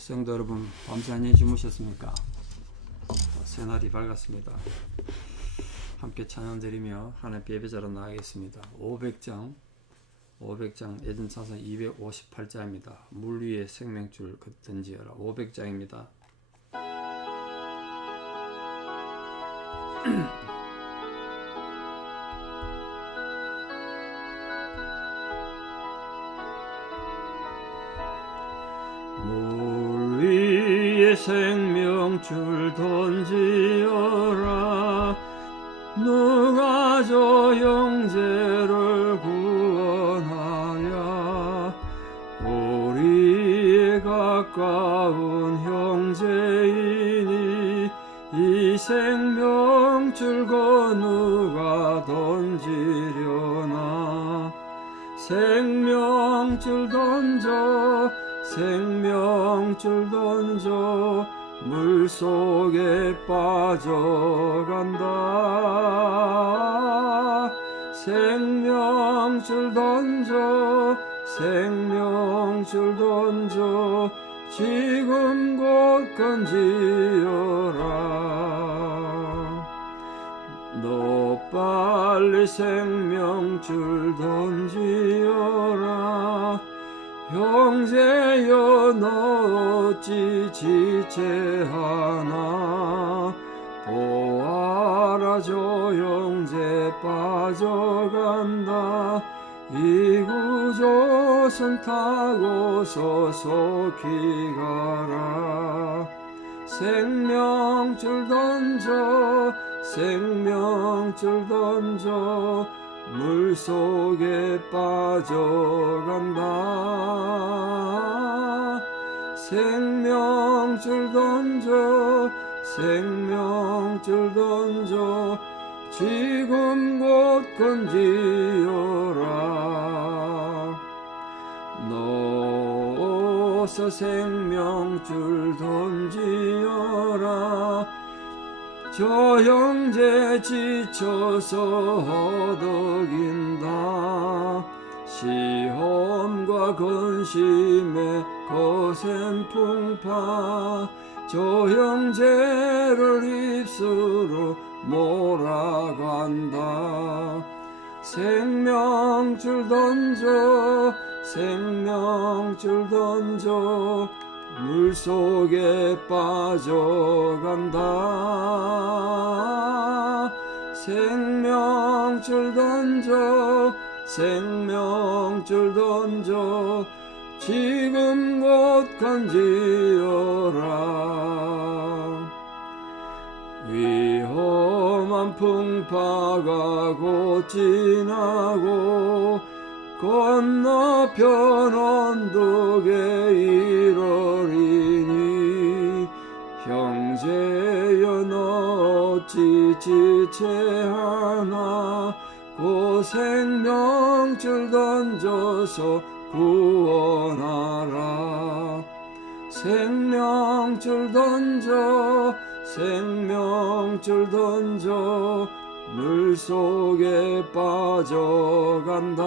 성도 여러분, 밤새 안녕히 주무셨습니까? 새날이 밝았습니다. 함께 찬양드리며 하나님께 예배자로 나가겠습니다. 500장 예전찬송 258자입니다. 물 위에 생명줄 던지어라. 500장입니다. 물 위에 생명줄 던지어라. 누가 저 형제를 구원하랴. 우리의 가까운 형제이니 이 생명줄 누가 던지려나. 생명줄 던져 물속에 빠져간다. 생명줄 던져 지금 곧 건지어라. 너 빨리 생명줄 던지어라. 형제여 너 어찌 지체하나. 보아라 저 형제 빠져간다. 이구조선 타고서 속히 가라. 생명줄 던져 물속에 빠져간다. 생명줄 던져 지금 곧 건지어라. 너 어서 생명줄 던지어라. 저 형제 지쳐서 허덕인다. 시험과 근심에 거센 풍파. 저 형제를 입수로 몰아간다. 생명줄 던져 물속에 빠져간다. 생명줄 던져 지금 곧 건지어라. 위험한 풍파가 곧 지나고 건너편 언덕에 이르리니. 형제여 너 어찌 지체하나. 그 생명줄 던져서 구원하라. 생명줄 던져 물속에 빠져간다.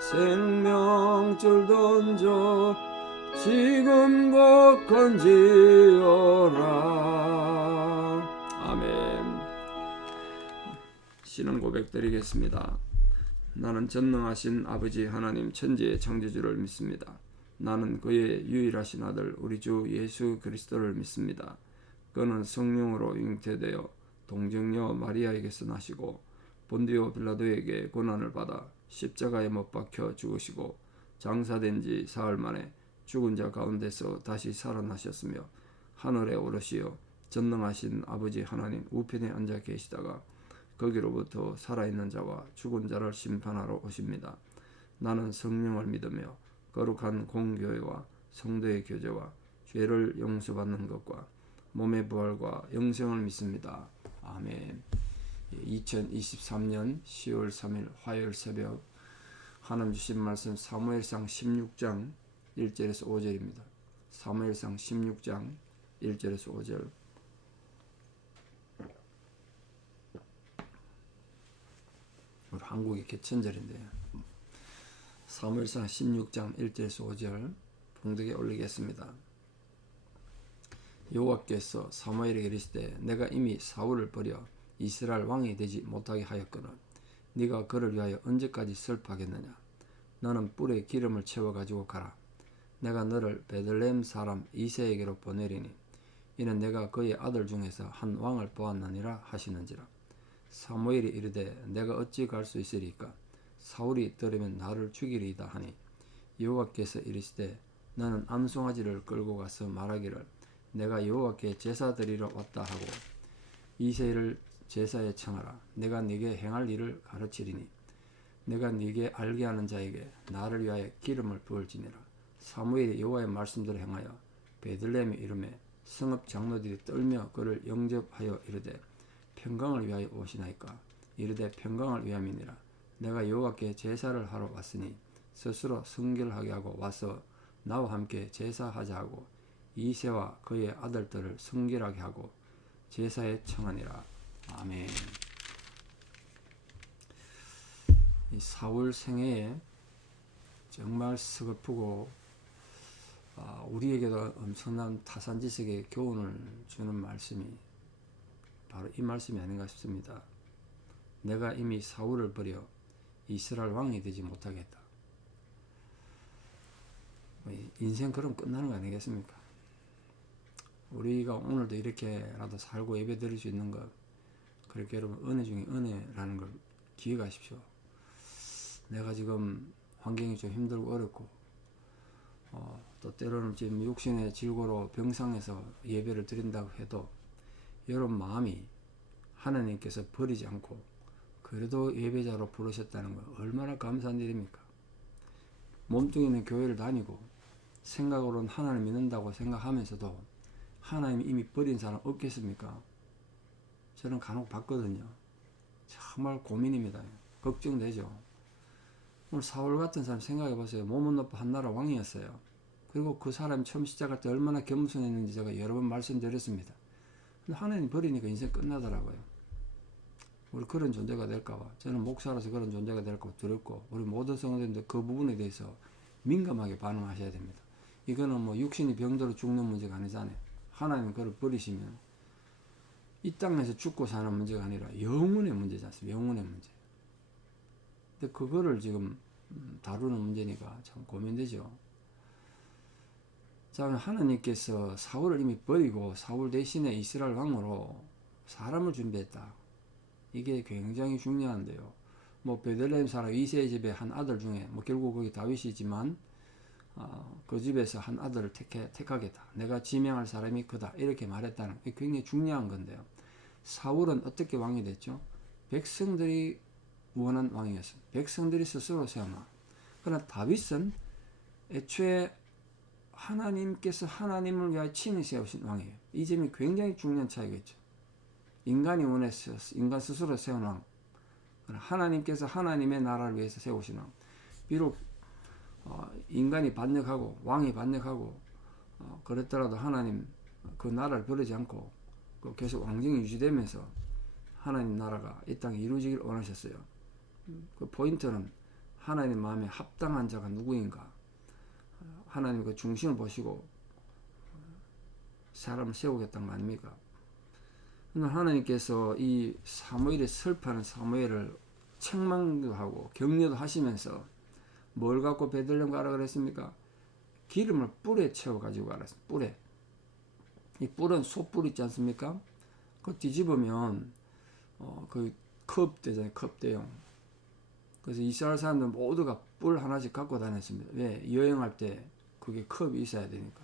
생명줄 던져 지금 곧 건지어라. 아멘. 신앙 고백 드리겠습니다. 나는 전능하신 아버지 하나님 천지의 창조주를 믿습니다. 나는 그의 유일하신 아들 우리 주 예수 그리스도를 믿습니다. 그는 성령으로 잉태되어 동정녀 마리아에게서 나시고 본디오 빌라도에게 고난을 받아 십자가에 못 박혀 죽으시고 장사된 지 사흘 만에 죽은 자 가운데서 다시 살아나셨으며 하늘에 오르시어 전능하신 아버지 하나님 우편에 앉아 계시다가 거기로부터 살아있는 자와 죽은 자를 심판하러 오십니다. 나는 성령을 믿으며 거룩한 공교회와 성도의 교제와 죄를 용서받는 것과 몸의 부활과 영생을 믿습니다. 아멘. 2023년 10월 3일 화요일 새벽 하나님 주신 말씀 사무엘상 16장 1절에서 5절입니다. 사무엘상 16장 1절에서 5절. 우리 한국의 개천절인데 사무엘상 16장 1절에서 5절 봉독에 올리겠습니다. 여호와께서 사무엘에게 이르시되 내가 이미 사울을 버려 이스라엘 왕이 되지 못하게 하였거늘 네가 그를 위하여 언제까지 슬퍼하겠느냐. 너는 뿔에 기름을 채워 가지고 가라. 내가 너를 베들레헴 사람 이새에게로 보내리니 이는 내가 그의 아들 중에서 한 왕을 보았느니라 하시는지라. 사무엘이 이르되 내가 어찌 갈 수 있으리까. 사울이 들으면 나를 죽이리이다 하니 여호와께서 이르시되 너는 암송아지를 끌고 가서 말하기를 내가 여호와께 제사 드리러 왔다 하고 이새를 제사에 청하라. 내가 네게 행할 일을 가르치리니 내가 네게 알게 하는 자에게 나를 위하여 기름을 부을지니라. 사무엘이 여호와의 말씀대로 행하여 베들레헴에 이르매 성읍 장로들이 떨며 그를 영접하여 이르되 평강을 위하여 오시나이까. 이르되 평강을 위함이니라. 내가 여호와께 제사를 하러 왔으니 스스로 성결하게 하고 와서 나와 함께 제사하자 하고 이새와 그의 아들들을 성결하게 하고 제사에 청하니라. 아멘. 이 사울 생애에 정말 서글프고 우리에게도 엄청난 타산지석의 교훈을 주는 말씀이 바로 이 말씀이 아닌가 싶습니다. 내가 이미 사울을 버려 이스라엘 왕이 되지 못하겠다. 인생 그럼 끝나는 거 아니겠습니까? 우리가 오늘도 이렇게라도 살고 예배 드릴 수 있는 것, 그렇게 여러분 은혜 중에 은혜라는 걸 기억하십시오. 내가 지금 환경이 좀 힘들고 어렵고 또 때로는 지금 육신의 질고로 병상에서 예배를 드린다고 해도 여러분 마음이 하나님께서 버리지 않고 그래도 예배자로 부르셨다는 거 얼마나 감사한 일입니까? 몸뚱이는 교회를 다니고 생각으로는 하나님 믿는다고 생각하면서도 하나님이 이미 버린 사람 없겠습니까? 저는 간혹 봤거든요. 정말 고민입니다. 걱정되죠. 오늘 사울 같은 사람 생각해 보세요. 몸은 높고 한나라 왕이었어요. 그리고 그 사람이 처음 시작할 때 얼마나 겸손했는지 제가 여러 번 말씀드렸습니다. 근데 하나님 버리니까 인생 끝나더라고요. 우리 그런 존재가 될까봐 저는 목사로서 그런 존재가 될까 두렵고 우리 모든 성도님들 그 부분에 대해서 민감하게 반응하셔야 됩니다. 이거는 뭐 육신이 병들어 죽는 문제가 아니잖아요. 하나님 그를 버리시면 이 땅에서 죽고 사는 문제가 아니라 영혼의 문제지 않습니까? 영혼의 문제. 근데 그거를 지금 다루는 문제니까 참 고민되죠. 자, 하나님께서 사울을 이미 버리고 사울 대신에 이스라엘 왕으로 사람을 준비했다. 이게 굉장히 중요한데요. 뭐 베들레헴 사람 이새의 집에 한 아들 중에 뭐 결국 거기 다윗이지만 그 집에서 한 아들을 택하겠다. 내가 지명할 사람이 그다. 이렇게 말했다는 게 굉장히 중요한 건데요. 사울은 어떻게 왕이 됐죠? 백성들이 원한 왕이었습니다. 백성들이 스스로 세워놔. 그러나 다윗은 애초에 하나님께서 하나님을 위하여 친히 세우신 왕이에요. 이 점이 굉장히 중요한 차이겠죠. 인간이 원해서 인간 스스로 세운 왕, 하나님께서 하나님의 나라를 위해서 세우신 왕. 비록 인간이 반역하고 왕이 반역하고 그랬더라도 하나님 그 나라를 버리지 않고 계속 왕정이 유지되면서 하나님 나라가 이 땅에 이루어지기를 원하셨어요. 그 포인트는 하나님 마음에 합당한 자가 누구인가. 하나님 그 중심을 보시고 사람을 세우겠다는 거 아닙니까? 하나님께서 이 사무엘의 슬퍼하는 사무엘을 책망도 하고 격려도 하시면서 뭘 갖고 베들레헴 가라 그랬습니까? 기름을 뿔에 채워 가지고 가라. 뿔에. 이 뿔은 소뿔 있지 않습니까? 그거 뒤집으면 그 컵 되잖아요. 컵 대용. 그래서 이스라엘 사람들 모두가 뿔 하나씩 갖고 다녔습니다. 왜? 여행할 때 그게 컵이 있어야 되니까.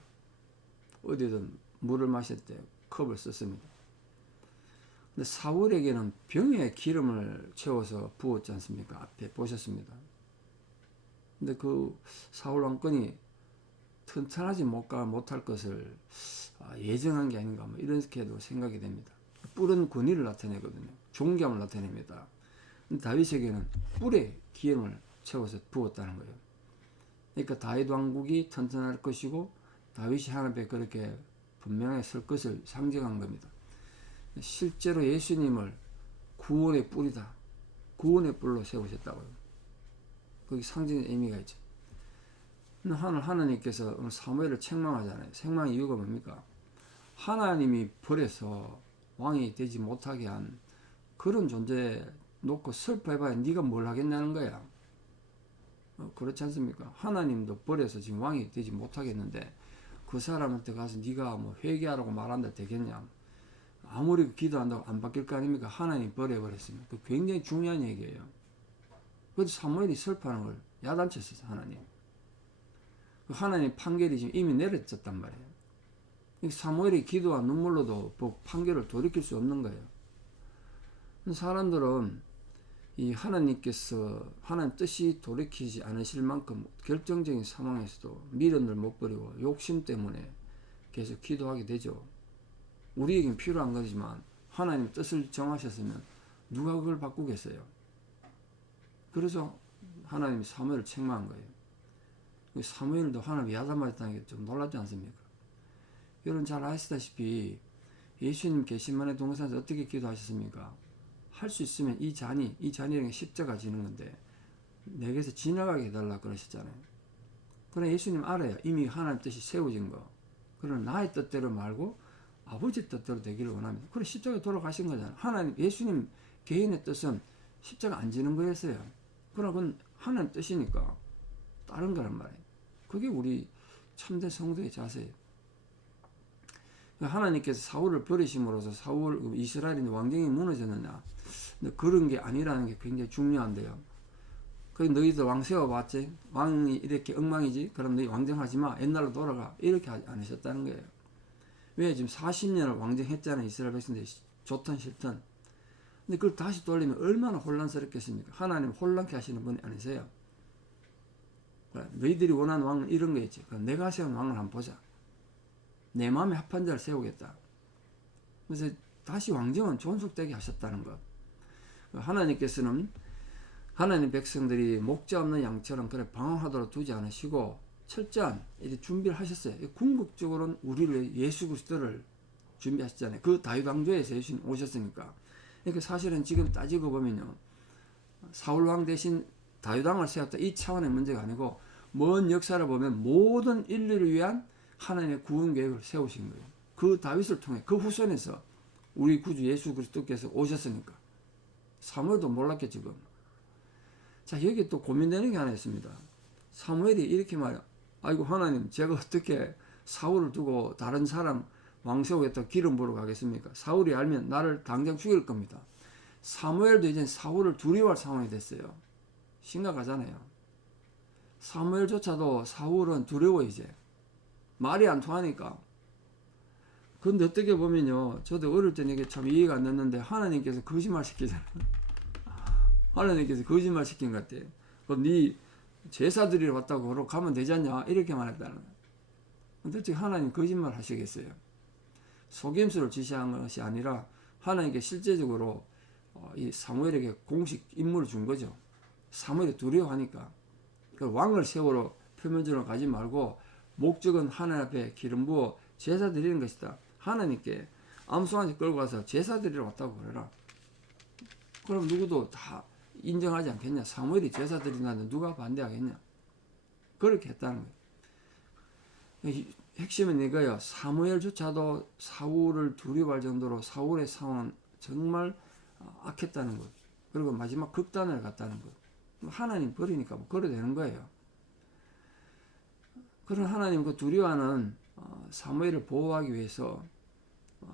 어디든 물을 마실 때 컵을 썼습니다. 근데 사울에게는 병에 기름을 채워서 부었지 않습니까? 앞에 보셨습니다. 근데 그 사울 왕권이 튼튼하지 못할 것을 예정한 게 아닌가 뭐 이렇게도 생각이 됩니다. 뿔은 권위를 나타내거든요. 존경을 나타냅니다. 근데 다윗에게는 뿔에 기름을 채워서 부었다는 거예요. 그러니까 다윗 왕국이 튼튼할 것이고 다윗이 하나님 앞에 그렇게 분명하게 설 것을 상징한 겁니다. 실제로 예수님을 구원의 뿔이다. 구원의 뿔로 세우셨다고요. 거기 상징의 의미가 있죠. 하나님께서 사무엘을 책망하잖아요. 책망의 이유가 뭡니까? 하나님이 버려서 왕이 되지 못하게 한 그런 존재 놓고 슬퍼해봐야 네가 뭘 하겠냐는 거야. 그렇지 않습니까? 하나님도 버려서 지금 왕이 되지 못하겠는데 그 사람한테 가서 네가 뭐 회개하라고 말한다 되겠냐? 아무리 기도한다고 안 바뀔 거 아닙니까? 하나님 버려버렸으면. 그 굉장히 중요한 얘기예요. 그래도 사무엘이 슬퍼하는 걸 야단쳤어요, 하나님. 하나님 판결이 지금 이미 내려졌단 말이에요. 사무엘이 기도와 눈물로도 판결을 돌이킬 수 없는 거예요. 사람들은 이 하나님께서 하나님 뜻이 돌이키지 않으실 만큼 결정적인 상황에서도 미련을 못 버리고 욕심 때문에 계속 기도하게 되죠. 우리에겐 필요한 거지만 하나님 뜻을 정하셨으면 누가 그걸 바꾸겠어요. 그래서 하나님이 사무엘을 책망한 거예요. 사무엘도 하나님이 야단맞았다는 게 좀 놀랍지 않습니까? 여러분 잘 아시다시피 예수님 계시만의 동산에서 어떻게 기도하셨습니까? 할 수 있으면 이 잔이라는 게 십자가 지는 건데 내게서 지나가게 해달라 그러셨잖아요. 그러나 예수님 알아요. 이미 하나님 뜻이 세워진 거. 그러나 나의 뜻대로 말고 아버지 뜻대로 되기를 원합니다. 그래 십자가에 돌아가신 거잖아요. 하나님 예수님 개인의 뜻은 십자가 안 지는 거였어요. 그러나 그건 하나님 뜻이니까 다른 거란 말이에요. 그게 우리 참된 성도의 자세예요. 하나님께서 사울을 버리심으로써 이스라엘의 왕정이 무너졌느냐? 근데 그런 게 아니라는 게 굉장히 중요한데요. 너희들 왕 세워봤지? 왕이 이렇게 엉망이지? 그럼 너희 왕정하지 마. 옛날로 돌아가. 이렇게 안 하셨다는 거예요. 왜? 지금 40년을 왕정했잖아요. 이스라엘 백성들이 좋든 싫든. 근데 그걸 다시 돌리면 얼마나 혼란스럽겠습니까? 하나님 혼란케 하시는 분이 아니세요. 너희들이 원하는 왕은 이런 거였지. 내가 세운 왕을 한번 보자. 내 마음에 합한 자를 세우겠다. 그래서 다시 왕정은 존속되게 하셨다는 것. 하나님께서는 하나님 백성들이 목자 없는 양처럼 그래 방황하도록 두지 않으시고 철저한 준비를 하셨어요. 궁극적으로는 우리를 예수 그리스도를 준비하셨잖아요. 그 다윗 왕조에서 예수님 오셨으니까. 그러니까 사실은 지금 따지고 보면요, 사울 왕 대신 다윗 왕을 세웠다 이 차원의 문제가 아니고 먼 역사를 보면 모든 인류를 위한 하나님의 구원 계획을 세우신 거예요. 그 다윗을 통해 그 후손에서 우리 구주 예수 그리스도께서 오셨으니까. 사무엘도 몰랐겠지 지금. 자, 여기 또 고민되는 게 하나 있습니다. 사무엘이 이렇게 말해요. 아이고 하나님, 제가 어떻게 사울을 두고 다른 사람 왕 세우겠다고 기름 부으러 가겠습니까? 사울이 알면 나를 당장 죽일 겁니다. 사무엘도 이제 사울을 두려워할 상황이 됐어요. 심각하잖아요. 사무엘조차도 사울은 두려워 이제. 말이 안 통하니까. 그런데 어떻게 보면요, 저도 어릴 때는 이게 참 이해가 안 됐는데 하나님께서 거짓말 시키잖아요. 하나님께서 거짓말 시킨 것 같아요. 그럼 네 제사드리러 왔다고 그러고 가면 되지 않냐? 이렇게 말했다는 거예요. 도대체 하나님 거짓말 하시겠어요? 속임수를 지시한 것이 아니라 하나님께 실제적으로 이 사무엘에게 공식 임무를 준 거죠. 사무엘이 두려워하니까. 그 왕을 세우러 표면적으로 가지 말고 목적은 하나님 앞에 기름 부어 제사 드리는 것이다. 하나님께 암송아지 끌고 가서 제사 드리러 왔다고 그래라. 그럼 누구도 다 인정하지 않겠냐? 사무엘이 제사 드린다는데 누가 반대하겠냐? 그렇게 했다는 거예요. 핵심은 이거예요. 사무엘조차도 사울을 두려워할 정도로 사울의 상황은 정말 악했다는 것. 그리고 마지막 극단을 갔다는 것. 하나님 버리니까 뭐 그래 되는 거예요. 그런 하나님 그 두려워하는 사무엘을 보호하기 위해서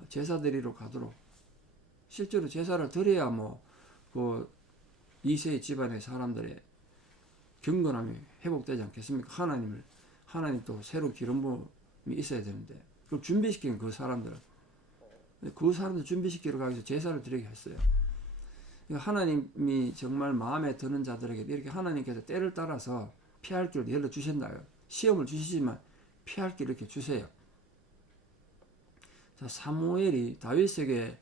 제사 드리러 가도록, 실제로 제사를 드려야 그 이세의 집안의 사람들의 경건함이 회복되지 않겠습니까? 하나님 또 새로 기름 부음이 있어야 되는데 그걸 준비시키는 그 사람들 준비시키러 가기 위해서 제사를 드리게 했어요. 하나님이 정말 마음에 드는 자들에게 이렇게 하나님께서 때를 따라서 피할 길을 열어주신다요. 시험을 주시지만 피할 길을 이렇게 주세요. 자, 사무엘이 다윗에게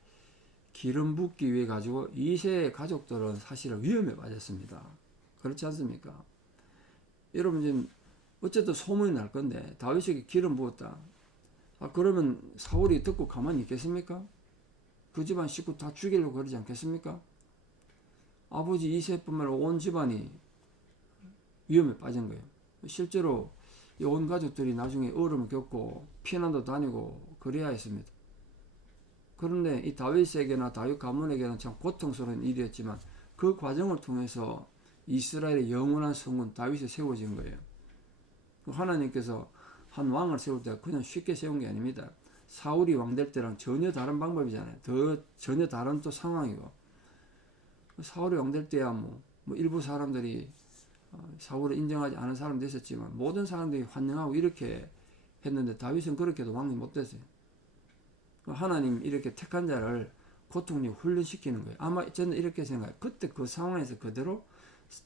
기름 붓기 위해 가지고 이세의 가족들은 사실은 위험에 빠졌습니다. 그렇지 않습니까? 여러분 지금 어쨌든 소문이 날 건데 다윗에게 기름 부었다. 그러면 사울이 듣고 가만히 있겠습니까? 그 집안 식구 다 죽이려고 그러지 않겠습니까? 아버지 이세뿐만 아니라 온 집안이 위험에 빠진 거예요. 실제로 온 가족들이 나중에 어려움을 겪고 피난도 다니고 그래야 했습니다. 그런데 이 다윗에게나 다윗 가문에게는 참 고통스러운 일이었지만 그 과정을 통해서 이스라엘의 영원한 성군 다윗이 세워진 거예요. 하나님께서 한 왕을 세울 때 그냥 쉽게 세운 게 아닙니다. 사울이 왕 될 때랑 전혀 다른 방법이잖아요. 전혀 다른 또 상황이고, 사울이 왕 될 때야 뭐 일부 사람들이 사울을 인정하지 않은 사람도 있었지만 모든 사람들이 환영하고 이렇게 했는데 다윗은 그렇게도 왕이 못 됐어요. 하나님 이렇게 택한 자를 고통력 훈련시키는 거예요. 아마 저는 이렇게 생각해요. 그때 그 상황에서 그대로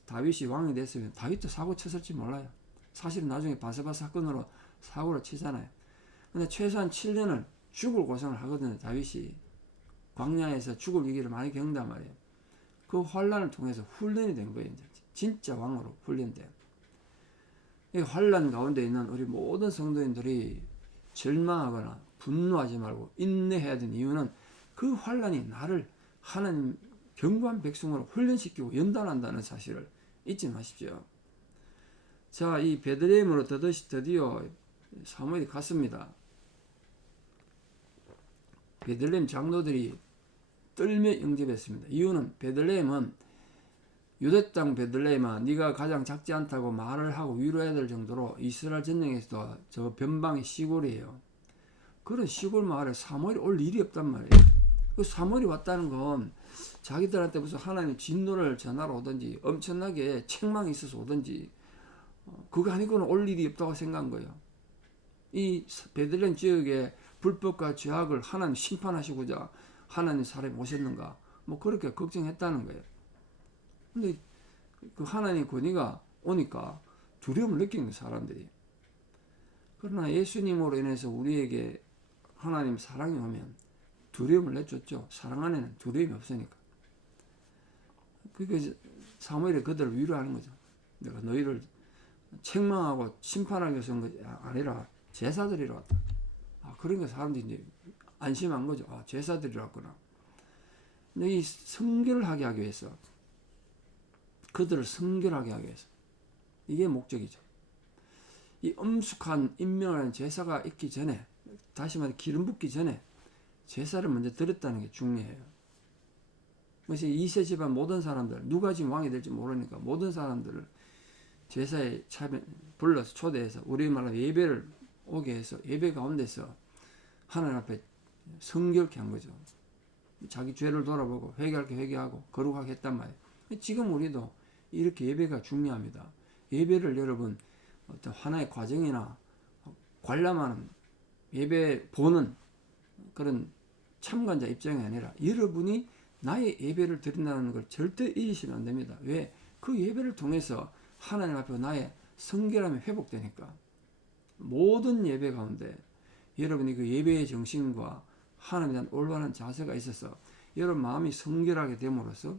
다윗이 왕이 됐으면 다윗도 사고 쳤을지 몰라요. 사실은 나중에 바세바 사건으로 사고를 치잖아요. 근데 최소한 7년을 죽을 고생을 하거든요. 다윗이 광야에서 죽을 위기를 많이 겪는단 말이에요. 그 환란을 통해서 훈련이 된 거예요. 진짜 왕으로 훈련돼요. 이 환란 가운데 있는 우리 모든 성도인들이 절망하거나 분노하지 말고 인내해야 되는 이유는 그 환란이 나를 하나님 견고한 백성으로 훈련시키고 연단한다는 사실을 잊지 마십시오. 자, 이 베들레헴으로 드디어 사무엘이 갔습니다. 베들레헴 장로들이 떨며 영접했습니다. 이유는 베들레헴은 유대 땅 베들레헴아 네가 가장 작지 않다고 말을 하고 위로해야 될 정도로 이스라엘 전역에서도 저 변방의 시골이에요. 그런 시골 마을에 사무엘이 올 일이 없단 말이에요. 그 사무엘이 왔다는 건 자기들한테 무슨 하나님 진노를 전하러 오든지 엄청나게 책망이 있어서 오든지 그거 아니고는 올 일이 없다고 생각한 거예요. 이 베들레헴 지역에 불법과 죄악을 하나님 심판하시고자 하나님 사람이 오셨는가 뭐 그렇게 걱정했다는 거예요. 근데 그 하나님 권위가 오니까 두려움을 느끼는 사람들이. 그러나 예수님으로 인해서 우리에게 하나님 사랑이 오면 두려움을 내줬죠. 사랑 안에는 두려움이 없으니까. 그게 사무엘이 그들을 위로하는 거죠. 내가 너희를 책망하고 심판하기 위해서 온 것이 아니라 제사드리러 왔다. 그러니까 사람들이 이제 안심한 거죠. 제사드리러 왔구나. 근데 이 성결을 하게 하기 위해서, 그들을 성결하게 하기 위해서, 이게 목적이죠. 이 엄숙한 인명하는 제사가 있기 전에, 다시 말해 기름 붓기 전에 제사를 먼저 드렸다는 게 중요해요. 그래서 이세 집안 모든 사람들, 누가 지금 왕이 될지 모르니까 모든 사람들을 제사에 불러서 초대해서 우리말로 예배를 오게 해서 예배 가운데서 하나님 앞에 성결케 한 거죠. 자기 죄를 돌아보고 회개할 게 회개하고 거룩하게 했단 말이에요. 지금 우리도 이렇게 예배가 중요합니다. 예배를 여러분 어떤 하나의 과정이나 관람하는 예배 보는 그런 참관자 입장이 아니라 여러분이 나의 예배를 드린다는 걸 절대 잊으시면 안 됩니다. 왜? 그 예배를 통해서 하나님 앞에 나의 성결함이 회복되니까. 모든 예배 가운데 여러분이 그 예배의 정신과 하나님에 대한 올바른 자세가 있어서 여러분 마음이 성결하게 됨으로써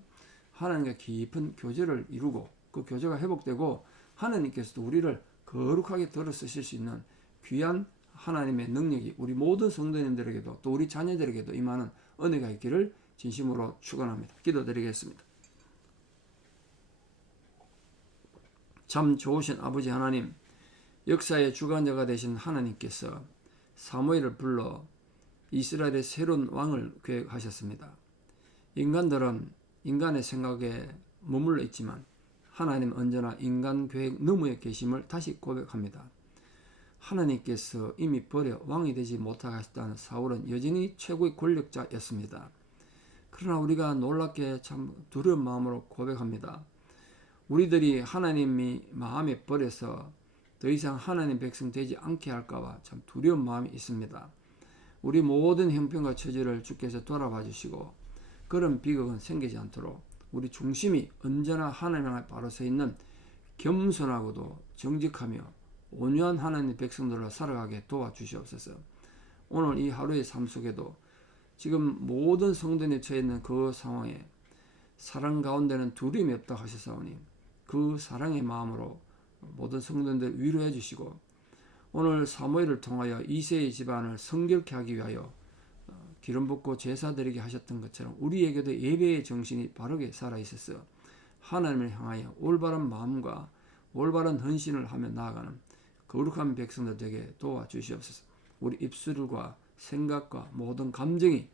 하나님과 깊은 교제를 이루고 그 교제가 회복되고 하나님께서도 우리를 거룩하게 들어 쓰실 수 있는 귀한 하나님의 능력이 우리 모든 성도님들에게도 또 우리 자녀들에게도 임하는 은혜가 있기를 진심으로 축원합니다. 기도드리겠습니다. 참 좋으신 아버지 하나님, 역사의 주관자가 되신 하나님께서 사무엘을 불러 이스라엘의 새로운 왕을 계획하셨습니다. 인간들은 인간의 생각에 머물러 있지만 하나님은 언제나 인간 계획 너머에 계심을 다시 고백합니다. 하나님께서 이미 버려 왕이 되지 못하셨다는 사울은 여전히 최고의 권력자였습니다. 그러나 우리가 놀랍게 참 두려운 마음으로 고백합니다. 우리들이 하나님이 마음에 버려서 더 이상 하나님 백성 되지 않게 할까봐 참 두려운 마음이 있습니다. 우리 모든 형편과 처지를 주께서 돌아봐 주시고 그런 비극은 생기지 않도록 우리 중심이 언제나 하나님 앞에 바로 서 있는 겸손하고도 정직하며 온유한 하나님 백성들로 살아가게 도와주시옵소서. 오늘 이 하루의 삶 속에도 지금 모든 성도에 처해 있는 그 상황에 사랑 가운데는 두려움이 없다 하셨사오니 그 사랑의 마음으로 모든 성도들 위로해 주시고 오늘 사무엘을 통하여 이새의 집안을 성결케 하기 위하여 기름 붓고 제사 드리게 하셨던 것처럼 우리에게도 예배의 정신이 바르게 살아 있어서 하나님을 향하여 올바른 마음과 올바른 헌신을 하며 나아가는 거룩한 백성들 되게 도와주시옵소서. 우리 입술과 생각과 모든 감정이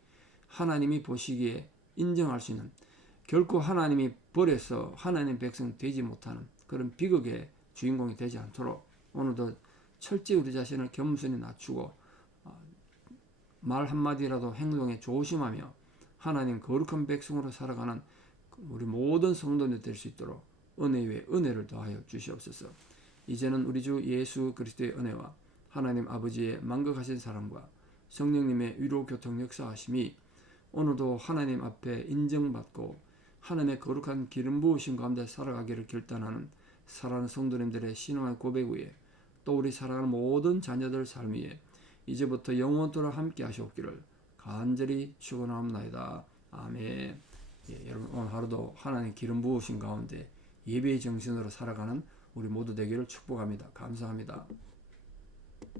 하나님이 보시기에 인정할 수 있는, 결코 하나님이 버려서 하나님 백성 되지 못하는 그런 비극의 주인공이 되지 않도록 오늘도 철저히 우리 자신을 겸손히 낮추고 말 한마디라도 행동에 조심하며 하나님 거룩한 백성으로 살아가는 우리 모든 성도들 될 수 있도록 은혜 위에 은혜를 더하여 주시옵소서. 이제는 우리 주 예수 그리스도의 은혜와 하나님 아버지의 만극하신 사랑과 성령님의 위로 교통 역사하심이 오늘도 하나님 앞에 인정받고 하나님의 거룩한 기름 부으신 가운데 살아가기를 결단하는 사랑하는 성도님들의 신앙의 고백 위에 또 우리 사랑하는 모든 자녀들 삶 위에 이제부터 영원토록 함께 하시옵기를 간절히 축원합니다. 아멘. 여러분 오늘 하루도 하나님 기름 부으신 가운데 예배의 정신으로 살아가는 우리 모두 되기를 축복합니다. 감사합니다.